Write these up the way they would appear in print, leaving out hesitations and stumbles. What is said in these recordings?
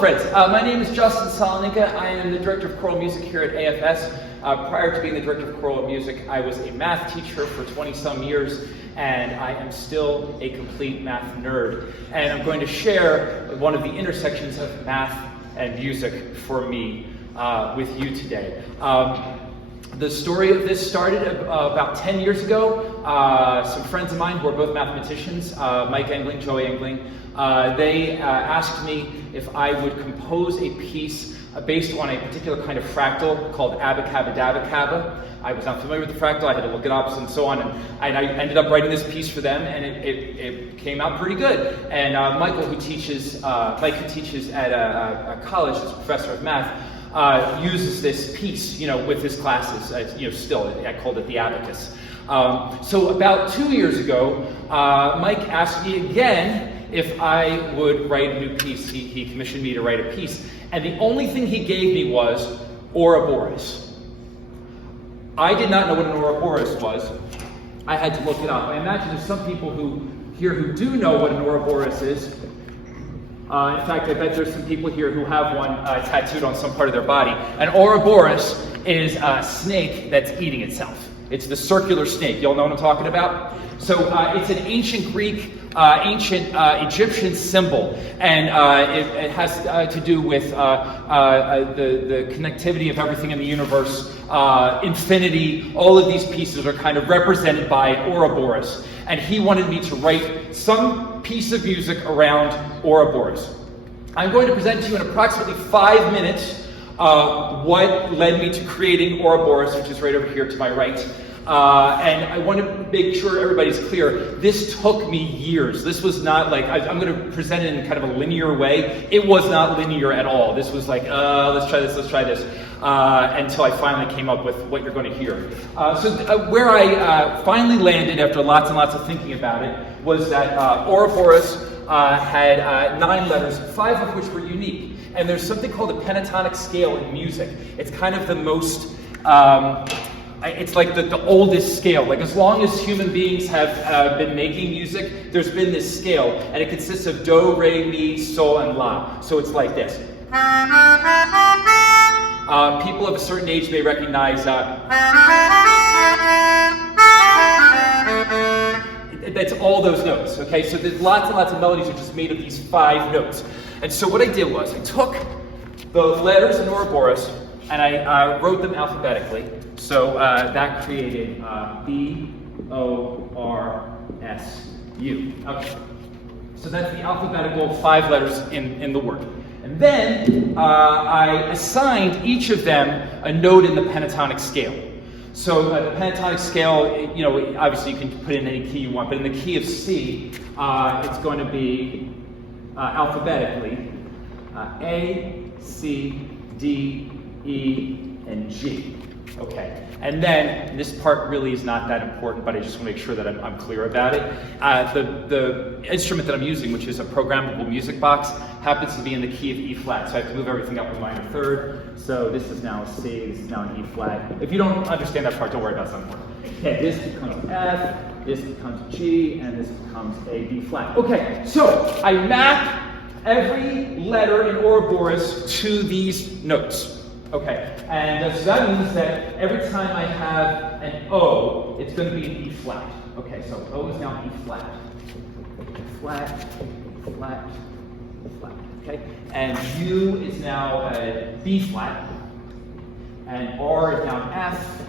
friends. My name is Justin Solonynka. I am the director of choral music here at AFS. Prior to being the director of choral music, I was a math teacher for 20-some years, and I am still a complete math nerd. And I'm going to share one of the intersections of math and music for me with you today. The story of this started about 10 years ago. Some friends of mine who are both mathematicians, Mike Engling, Joey Engling, they asked me if I would compose a piece based on a particular kind of fractal called abacabadabacaba. I was not familiar with the fractal, I had to look it up and so on, and I ended up writing this piece for them, and it came out pretty good. And Mike, who teaches at a college as a professor of math, uses this piece, with his classes. Still, I called it the abacus. So about 2 years ago, Mike asked me again if I would write a new piece. He commissioned me to write a piece, and the only thing he gave me was Ouroboros. I did not know what an Ouroboros was. I had to look it up. I imagine there's some people who do know what an Ouroboros is. In fact, I bet there's some people here who have one tattooed on some part of their body. An Ouroboros is a snake that's eating itself. It's the circular snake. Y'all know what I'm talking about? So it's an ancient Greek, ancient Egyptian symbol, and it has to do with the connectivity of everything in the universe, infinity. All of these pieces are kind of represented by Ouroboros, and he wanted me to write some piece of music around Ouroboros. I'm going to present to you in approximately 5 minutes what led me to creating Ouroboros, which is right over here to my right. And I want to make sure everybody's clear. This took me years. This was not like, I'm going to present it in kind of a linear way. It was not linear at all. This was like, let's try this, until I finally came up with what you're going to hear. Where I finally landed after lots and lots of thinking about it was that Ouroboros had 9 letters, 5 of which were unique. And there's something called a pentatonic scale in music. It's kind of the most, it's like the oldest scale. Like as long as human beings have been making music, there's been this scale. And it consists of do, re, mi, sol, and la. So it's like this. People of a certain age may recognize that's all those notes, okay? So there's lots and lots of melodies are just made of these 5 notes. And so what I did was I took the letters in Ouroboros and I wrote them alphabetically. So that created B-O-R-S-U. Okay. So that's the alphabetical 5 letters in the word. And then I assigned each of them a note in the pentatonic scale. So the pentatonic scale, obviously you can put in any key you want, but in the key of C, it's going to be alphabetically A, C, D, E, and G. Okay, and then this part really is not that important, but I just want to make sure that I'm clear about it. The instrument that I'm using, which is a programmable music box, happens to be in the key of E flat, so I have to move everything up a minor third. So this is now a C, this is now an E flat. If you don't understand that part, don't worry about it, it's not important. Okay, this becomes F, this becomes G, and this becomes A, B flat. Okay, so I map every letter in Ouroboros to these notes. Okay, and so that means that every time I have an O, it's going to be an E flat. Okay, so O is now E flat. Flat, flat, flat. Okay, and U is now a B flat, and R is now an F,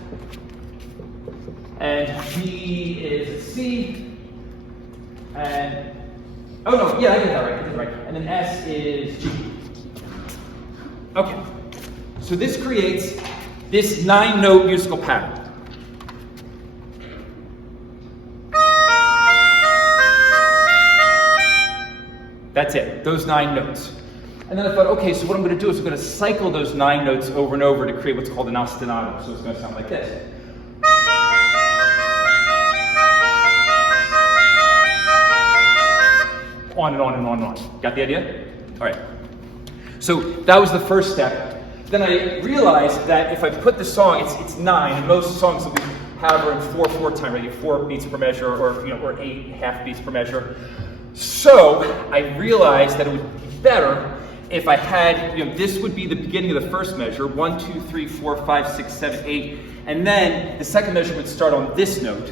and G is a C, and oh no, yeah, I did that right. And then S is G. Okay. So this creates this 9-note musical pattern. That's it, those 9 notes. And then I thought, okay, so what I'm going to do is I'm going to cycle those 9 notes over and over to create what's called an ostinato. So it's going to sound like this. On and on and on and on. Got the idea? All right. So that was the first step. Then I realized that if I put the song, it's 9, and most songs that we have are in 4/4 time, right? 4 beats per measure, or 8 half beats per measure. So I realized that it would be better if I had, this would be the beginning of the first measure, 1, 2, 3, 4, 5, 6, 7, 8, and then the second measure would start on this note,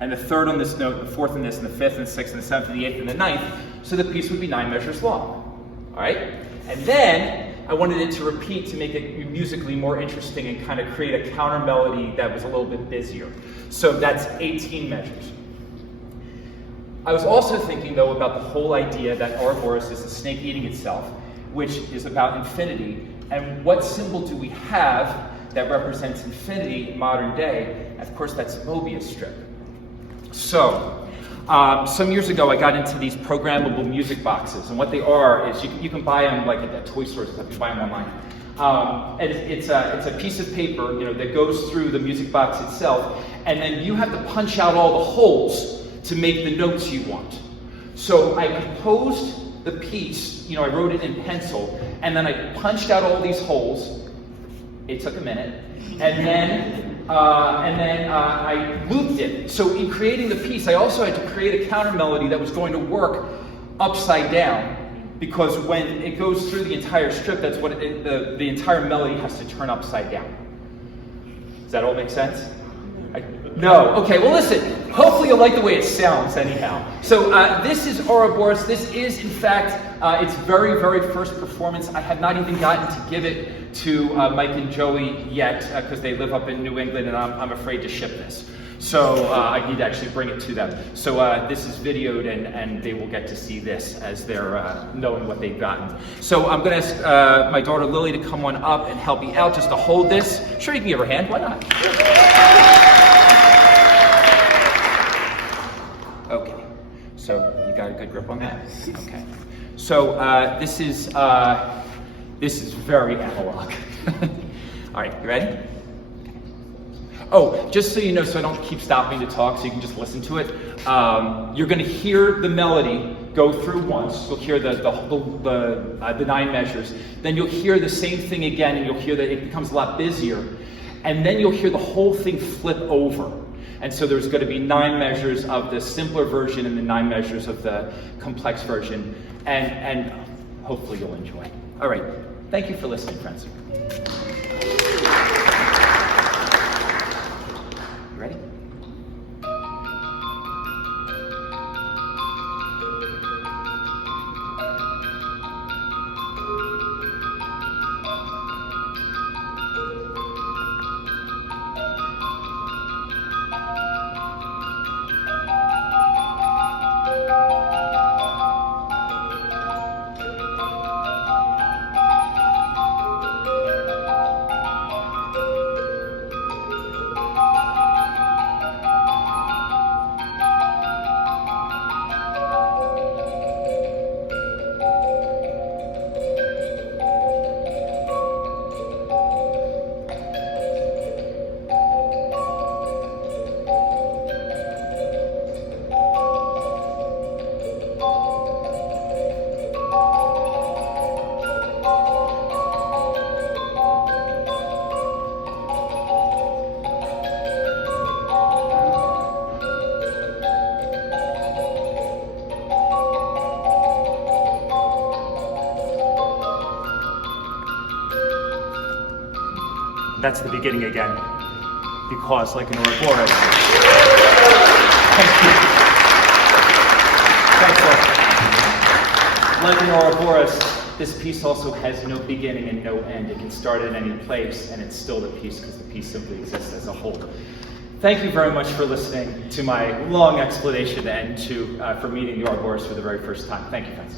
and the third on this note, the fourth on this, and the fifth, and the sixth, and the seventh, and the eighth, and the ninth, so the piece would be 9 measures long, all right? And then I wanted it to repeat to make it musically more interesting and kind of create a counter melody that was a little bit busier. So that's 18 measures. I was also thinking, though, about the whole idea that Ouroboros is a snake eating itself, which is about infinity. And what symbol do we have that represents infinity in modern day? Of course, that's a möbius strip. So, some years ago, I got into these programmable music boxes, and what they are is you can buy them like at toy stores and stuff. You can buy them online. And it's a piece of paper, that goes through the music box itself, and then you have to punch out all the holes to make the notes you want. So I composed the piece, I wrote it in pencil, and then I punched out all these holes. It took a minute, and then I looped it. So in creating the piece, I also had to create a counter melody that was going to work upside down, because when it goes through the entire strip, that's what the entire melody has to turn upside down. Does that all make sense? No. Okay, well listen, hopefully you'll like the way it sounds anyhow. So this is Ouroboros. This is, in fact, its very, very first performance. I have not even gotten to give it to Mike and Joey yet, because they live up in New England, and I'm afraid to ship this. So I need to actually bring it to them. So this is videoed, and they will get to see this as they're knowing what they've gotten. So I'm going to ask my daughter Lily to come on up and help me out just to hold this. Sure, you can give her a hand. Why not? Okay. So you got a good grip on that? Okay. So this is very analog. All right, you ready? Oh, just so you know, so I don't keep stopping to talk, so you can just listen to it. You're going to hear the melody go through once. You'll hear the 9 measures. Then you'll hear the same thing again, and you'll hear that it becomes a lot busier. And then you'll hear the whole thing flip over. And so there's going to be 9 measures of the simpler version and the 9 measures of the complex version. And hopefully you'll enjoy. All right. Thank you for listening, friends. Ready? That's the beginning again, because like an Ouroboros. Thank you. Thanks, like an Ouroboros, this piece also has no beginning and no end. It can start at any place, and it's still the piece because the piece simply exists as a whole. Thank you very much for listening to my long explanation and for meeting the Ouroboros for the very first time. Thank you, friends.